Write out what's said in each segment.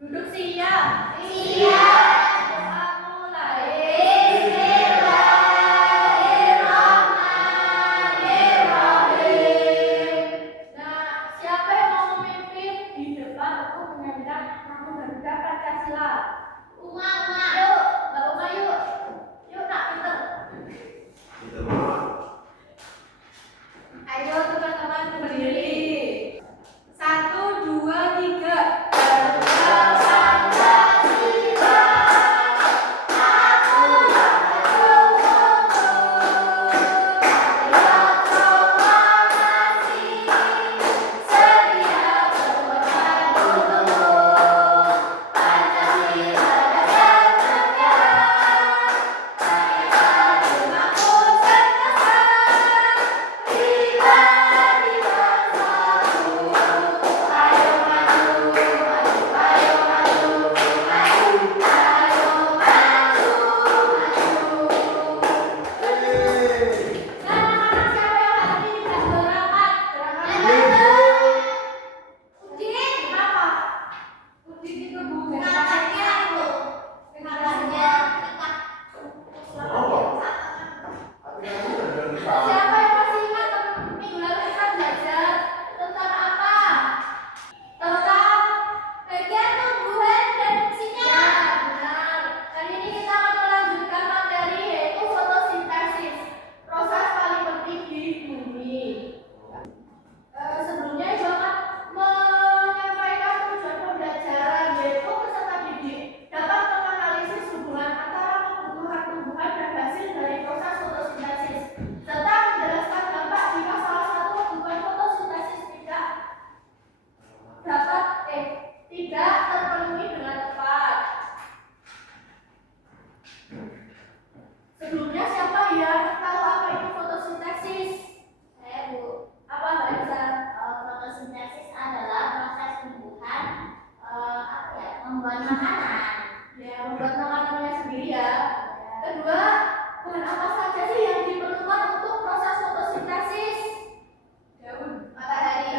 Duduk siap. Siap. Doa mulai. Bismillahirrahmanirrahim. Nah, siapa yang mau memimpin di depan untuk menyanyikan Namo Garuda Pancasila? Uma. Yuk, Mbak Uma yuk. Yuk Nak, pinter. Ayo teman-teman berdiri. 1, 2, 3. Siapa yang masih ingat minggu lalu kita belajar tentang apa? Tentang bagian tumbuhan dan fungsinya. Ya, benar. Kali ini kita akan melanjutkan materi yaitu fotosintesis, proses paling penting di bumi. Sebelumnya Ibu akan menyampaikan tujuan pembelajaran yaitu peserta didik dapat menganalisis hubungan antara kebutuhan tumbuhan dan hasil dari proses fotosintesis, serta menjelaskan dampak jika salah satu kebutuhan fotosintesis tidak terpenuhi dengan tepat. Sebelumnya siapa yang tahu apa itu fotosintesis? Saya Bu. Apa Mbak Elsa? Fotosintesis adalah proses tumbuhan membuat makanan. Ya, membuat makanannya sendiri ya. Kedua, bahan apa saja sih yang diperlukan untuk proses fotosintesis? Daun matahari.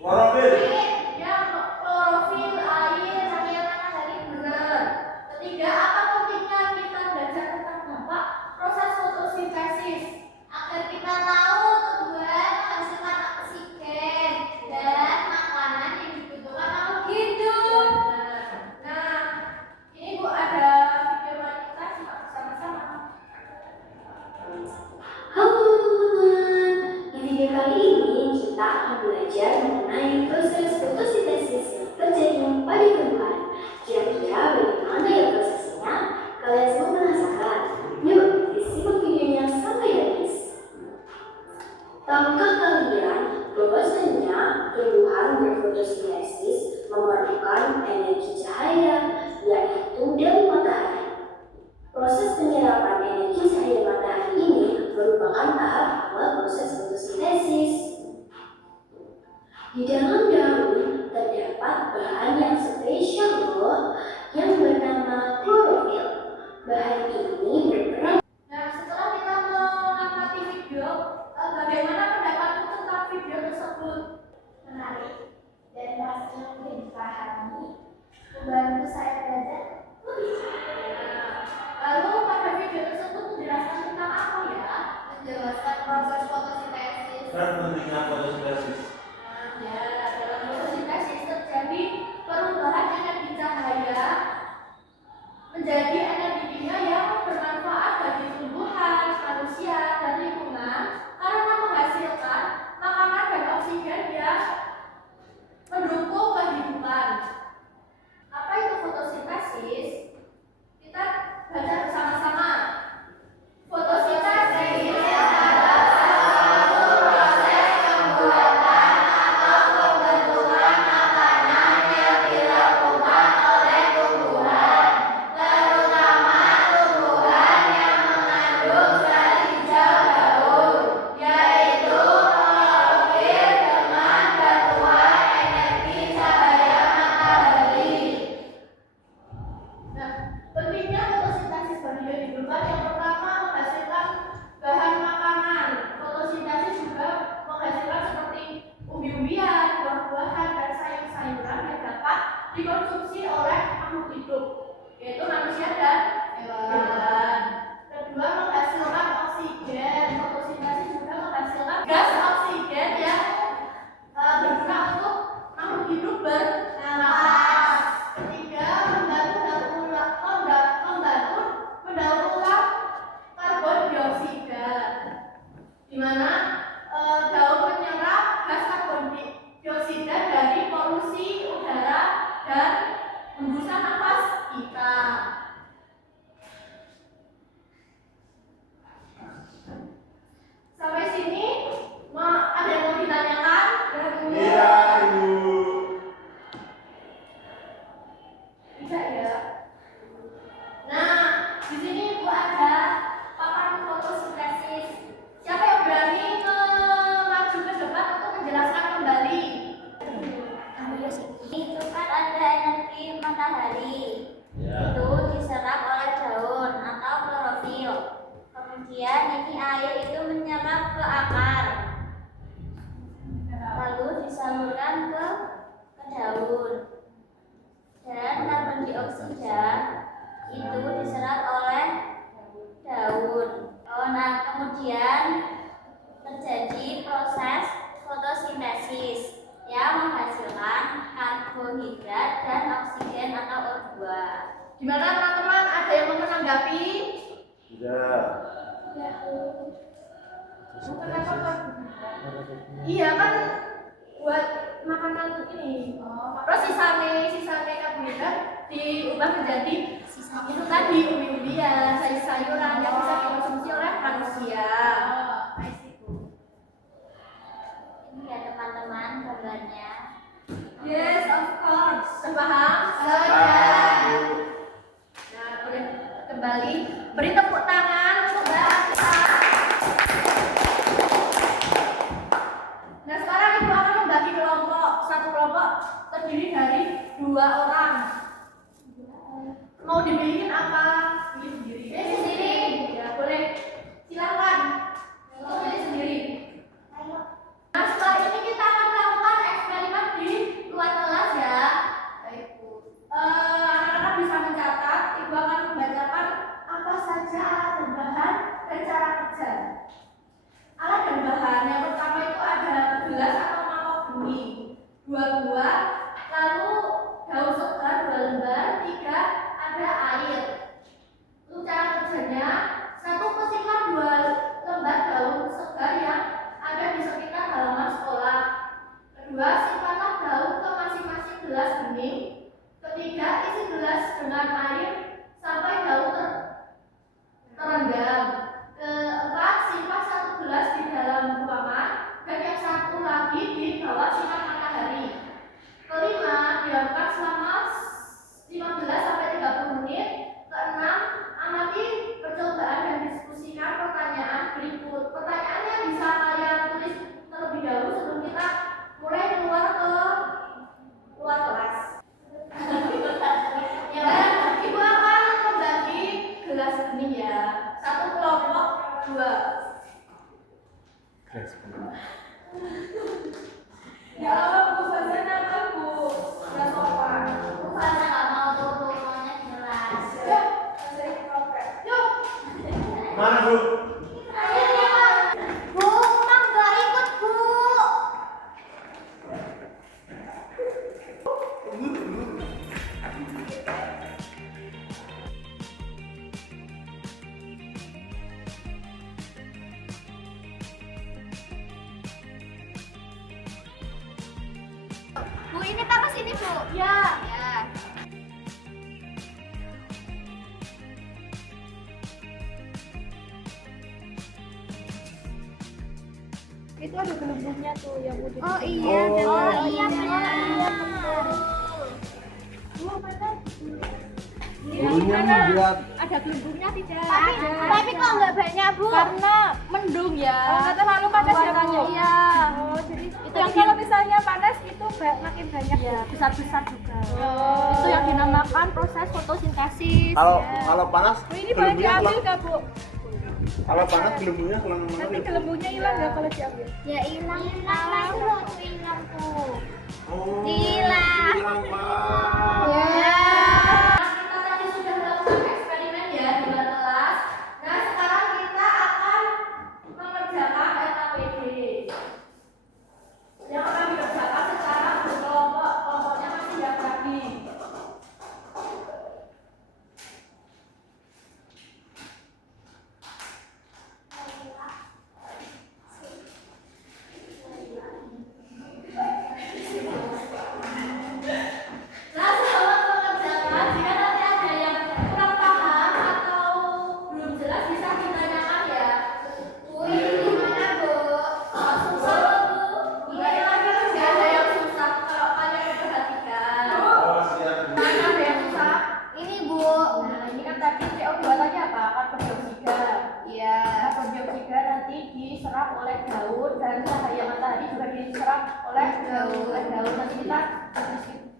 Klorofil. Ya, klorofil, air, cahaya matahari, benar. Ketiga, apa pentingnya kita belajar tentang dampak proses fotosintesis? Agar kita tahu tumbuhan menghasilkan oksigen dan makanan yang dibutuhkan makhluk hidup. Nah, ini Bu ada video mari kita simak bersama-sama. Halo teman-teman, di video kali ini kita akan belajar mengenai proses fotosintesis yang terjadi pada tumbuhan. Kira-kira bagaimana ya prosesnya? Kalian semua penasaran? Yuk, disimak videonya sampai habis. Tahukah kalian bahwasanya tumbuhan berfotosintesis memerlukan energi cahaya, yaitu dari matahari. Proses penyerapan energi cahaya matahari ini merupakan tahap awal proses fotosintesis. Di dalam daun terdapat bahan yang spesial loh, yang bernama klorofil. Bahan ini berperan. Nah, setelah kita mengamati video, bagaimana pendapatmu tentang video tersebut? Menarik dan rasanya mudah dipahami, membantu saya belajar lebih cepat. Lalu pada video tersebut menjelaskan tentang apa ya? Menjelaskan proses fotosintesis. Dan pentingnya fotosintesis. Ya, dalam fotosintesis terjadi perubahan energi cahaya menjadi energi kimia yang bermanfaat bagi tumbuhan, manusia, dan lingkungan karena menghasilkan makanan dan oksigen yang mendukung kehidupan. dikonsumsi oleh makhluk hidup, yaitu manusia dan hewan. Kedua, menghasilkan oksigen. Fotosintesis juga menghasilkan gas oksigen yang berguna untuk makhluk hidup bernapas. Ketiga, membantu mendaur ulang karbon dioksida, di mana daun menyerap gas karbon dioksida dari polusi udara dan hembusan nafas kita. Sampai sini, ada yang mau ditanyakan? Iya, Ibu. Tidak ya. Nah, di sini Ibu ada papan fotosintesis. Siapa yang berani maju ke depan untuk menjelaskan kembali? Itu kan ada energi matahari. Ya. Itu diserap oleh daun atau klorofil. Kemudian ini air itu menyerap ke akar. Lalu disalurkan ke daun. Dan karbon dioksida itu diserap oleh daun. Nah, kemudian terjadi proses fotosintesis yang menghasilkan karbohidrat dan oksigen atau O2. Gimana teman-teman? Ada yang mau menanggapi? Tidak. Kenapa kok? Iya kan buat makanan ini. Terus sisanya karbohidrat diubah menjadi itu tadi umbi-umbian, sayur-sayuran yang bisa dikonsumsi oleh manusia. Ini ya teman-teman gambarnya. Yes, of course. Sudah paham? Ibu. Nah, boleh kembali beri tepuk tangan untuk Mbak Anissa. Nah, sekarang Ibu akan membagi kelompok. Satu kelompok terdiri dari 2 orang. Mau dibilihin apa? Pilih sendiri. Sendiri. Ya, boleh. Silakan. Pilih sendiri. Nah, setelah ini kita akan melakukan eksperimen di luar kelas ya. Baik, Bu. Anak-anak bisa mencatat. Ibu akan membacakan apa saja alat dan bahan dan cara kerja. Alat dan bahan yang pertama itu ada gelas atau mangkok benih, 2 buah, lalu daun segar 2 lembar, 3 ada air. Untuk cara kerjanya, 1 bersihkan 2 lembar daun segar yang ada di sekitar halaman sekolah. Kedua, simpanlah daun ke masing-masing gelas bening. Ketiga, isi gelas dengan air sampai daun terendam. Keempat, simpan 1 gelas di dalam ruangan dan yang 1 lagi di bawah sinar matahari. Kelima, diamkan selama 15 sampai 30 menit. Keenam, amati percobaan dan diskusikan pertanyaan berikut. Pertanyaannya bisa kalian tulis terlebih dahulu sebelum kita mulai keluar kelas. Ya kan? Ibu akan membagi gelas benih ya. 1 kelompok 2. Ya Allah, Bu Fauzan apa Bu? Ya sopan. Bukannya nggak mau turun-turunnya jelas. Yuk, saya kopet. Yuk. Mana, Bu? Bu, Mam nggak ikut Bu. Bu, ini tak kesini Bu. Ya. Ya. Itu ada gelembungnya tuh yang udah. Oh iya, Oh, iya benar. Bulunya mau buat Ada gelembungnya tidak? Tapi kok nggak banyak Bu? Karena mendung ya. Oh, nggak terlalu panas ya, Bu? Iya. Oh, jadi itu yang kalau misalnya panas itu makin banyak. Iya, besar-besar juga. Itu yang dinamakan proses fotosintesis. kalau ya. kalau panas Bu, ini boleh gelembungnya diambil selang- nggak Bu? kalau panas gelembungnya selang mana Nanti gitu? gelembungnya hilang nggak kalau diambil? Ya hilang lah itu loh hilang tuh. Oh, Hilang. hilang, Pak.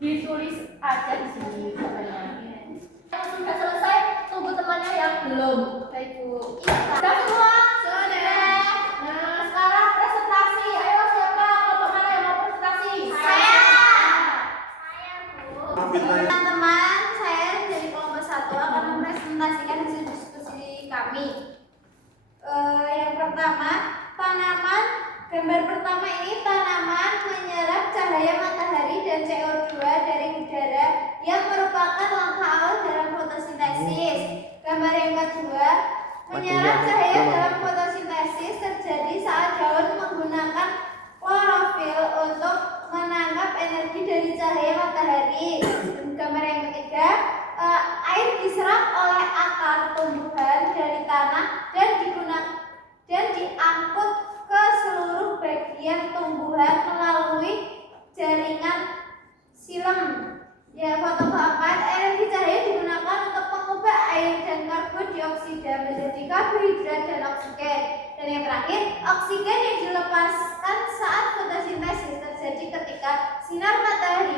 Ditulis aja di sini jawabannya. Yang sudah selesai, tunggu temannya yang belum. Baik Bu. Sudah semua? Sudah. Nah, sekarang presentasi. Ayo siapa kelompok mana yang mau presentasi? Saya. Fitnahnya. Teman-teman, saya dari kelompok 1 akan mempresentasikan hasil diskusi kami. Yang pertama, tanaman. Gambar pertama ini tanaman menyerap cahaya matahari dan CO2 dari udara yang merupakan langkah awal dalam fotosintesis. Gambar yang kedua, menyerap cahaya dalam fotosintesis terjadi saat daun menggunakan klorofil untuk menangkap energi dari cahaya matahari. Gambar yang ketiga, air diserap oleh akar tumbuhan dari tanah dan diangkut ke seluruh bagian tumbuhan melalui jaringan silem. Ya, foto keempat, energi cahaya digunakan untuk mengubah air dan karbon dioksida menjadi karbohidrat dan oksigen. Dan yang terakhir, oksigen yang dilepaskan saat fotosintesis terjadi ketika sinar matahari